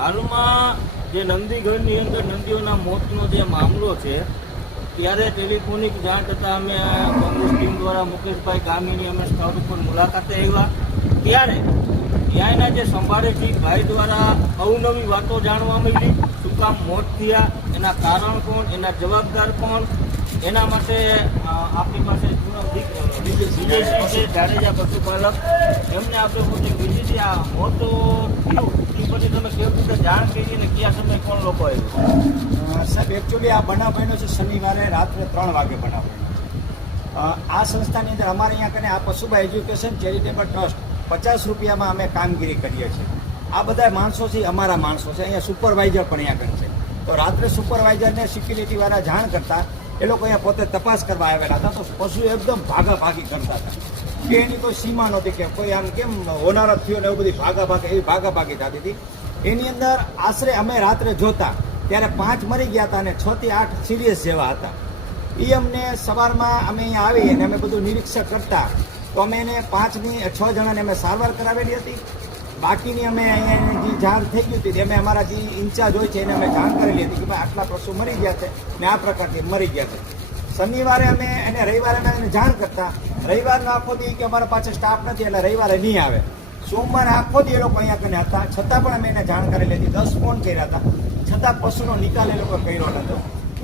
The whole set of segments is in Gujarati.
હાલમાં જે નંદીગઢની અંદર નંદીઓના મોતનો જે મામલો છે ત્યારે ટેલિફોનિક જાણ કરતાં અમે કોંગ્રેસ ટીમ દ્વારા મુકેશભાઈ ગામીની અમે સ્થળ ઉપર મુલાકાતે આવ્યા ત્યારે ત્યાંના જે સંભાળેથી ભાઈ દ્વારા અવનવી વાતો જાણવા મળી. શું કામ મોત થયા, એના કારણ કોણ, એના જવાબદાર કોણ, એના માટે આપણી પાસે વિજયસિંહ છે જાડેજા પશુપાલક, એમને આપણે પોતે વિજયથી આ મોત થયું એ પછી તમે કેવી રીતે જાણ કરી અને કયા સમય કોણ લોકો આવ્યું? સાહેબ, એકચ્યુઅલી આ બનાવ બન્યો છે શનિવારે રાત્રે 3 વાગે બનાવ બન્યો. આ સંસ્થાની અંદર અમારે અહીંયા કને આ પશુભાઈ એજ્યુકેશન ચેરિટેબલ ટ્રસ્ટ 50 રૂપિયામાં અમે કામગીરી કરીએ છીએ. આ બધા માણસો છે, અમારા માણસો છે. અહીંયા સુપરવાઇઝર પણ અહીંયા કરે છે. તો રાત્રે સુપરવાઇઝરને સિક્યુરિટીવાળા જાણ કરતા એ લોકો અહીંયા પોતે તપાસ કરવા આવેલા હતા. તો પશુ એકદમ ભાગાભાગી કરતા હતા કે એની કોઈ સીમા નહોતી કે કોઈ આમ કેમ હોનારત થયો ને એવું બધી એવી ભાગાભાગી થતી હતી. એની અંદર આશરે અમે રાત્રે જોતા ત્યારે 5 મરી ગયા હતા અને 6 થી 8 સિરિયસ જેવા હતા. એ અમને સવારમાં અમે અહીંયા આવી અને અમે બધું નિરીક્ષણ કરતા તો અમે એને 6 જણાને અમે સારવાર કરાવેલી હતી. બાકીની અમે અહીંયા જે જાણ થઈ ગઈ હતી અમે અમારા જે ઇન્ચાર્જ હોય છે એને અમે જાણ કરેલી હતી કે ભાઈ આટલા પશુ મરી ગયા છે ને આ પ્રકારથી મરી ગયા છે. શનિવારે અમે એને રવિવારે અમે એને જાણ કરતા. રવિવારનો આખો દી કે અમારા પાસે સ્ટાફ નથી એટલે રવિવારે નહીં આવે. સોમવારે આખો દી એ લોકો અહીંયા કને હતા છતાં પણ અમે એને જાણ કરેલી હતી. 10 ફોન કર્યા હતા છતાં પશુનો નિકાલ એ લોકો કર્યો નતો.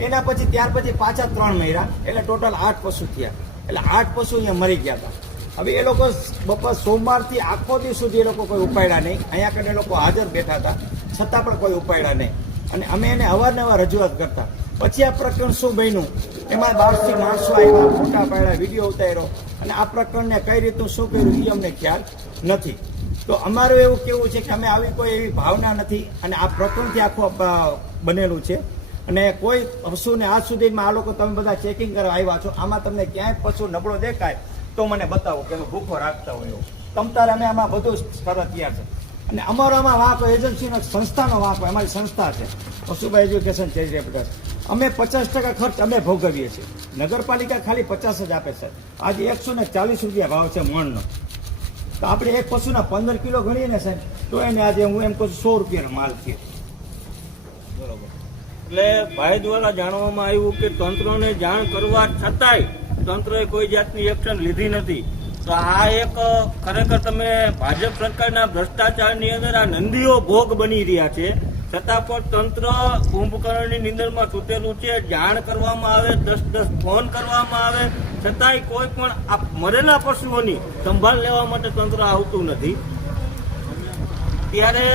એના પછી ત્યાર પછી પાછા 3 મહિના એટલે ટોટલ 8 પશુ થયા. એટલે 8 પશુ અહીંયા મરી ગયા હતા. હવે એ લોકો બપોર સોમવારથી આખો દિવસ સુધી એ લોકો કોઈ ઉપાડ્યા નહીં. અહીંયા કને લોકો હાજર બેઠા હતા છતાં પણ કોઈ ઉપાડ્યા નહીં. અને અમે એને અવારનવાર રજૂઆત કરતા. પછી આ પ્રકરણ શું બન્યું એમાં 12 માણસો આવ્યા, ફોટા પાડ્યા, વિડીયો ઉતાર્યો અને આ પ્રકરણને કઈ રીતનું શું કર્યું એ અમને ખ્યાલ નથી. તો અમારું એવું કેવું છે કે અમે આવી કોઈ એવી ભાવના નથી અને આ પ્રકરણથી આખું બનેલું છે. અને કોઈ પશુને આજ સુધીમાં આ લોકો તમે બધા ચેકિંગ કરવા આવ્યા છો, આમાં તમને ક્યાંય પશુ નબળો દેખાય તો મને બતાવો કે ભૂખો રાખતા હોય એવું. તમ તારે અમે આમાં બધું કરવા તૈયાર છે. અને અમારો આમાં વાંક હોય, એજન્સીનો સંસ્થાનો વાંક હોય. અમારી સંસ્થા છે પશુભાઈ એજ્યુકેશન ચેરિટેબલ ટ્રસ્ટ. અમે 50% ખર્ચ અમે ભોગવીએ છીએ. નગરપાલિકા ખાલી 50 જ આપે છે. આજે 140 રૂપિયા ભાવ છે મણનો. તો આપણે એક પશુના 15 કિલો ગણીએ ને સાહેબ તો એને આજે હું એમ કહું 100 રૂપિયાનો માલ છે. બરોબર. એટલે ભાઈ દ્વારા જાણવામાં આવ્યું કે તંત્રને જાણ કરવા છતાંય તંત્રએ કોઈ જાતની એક્શન લીધી નથી. તો આ એક ખરેખર તમે ભાજપ સરકારના ભ્રષ્ટાચારની અંદર આ નંદીઓ ભોગ બની રહ્યા છે છતાં પણ તંત્ર કુંભકર્ણની નિંદરમાં છૂટેલું છે. જાણ કરવામાં આવે, 10 ફોન કરવામાં આવે છતાંય કોઈ પણ આ મરેલા પશુઓની સંભાળ લેવા માટે તંત્ર આવતું નથી. ત્યારે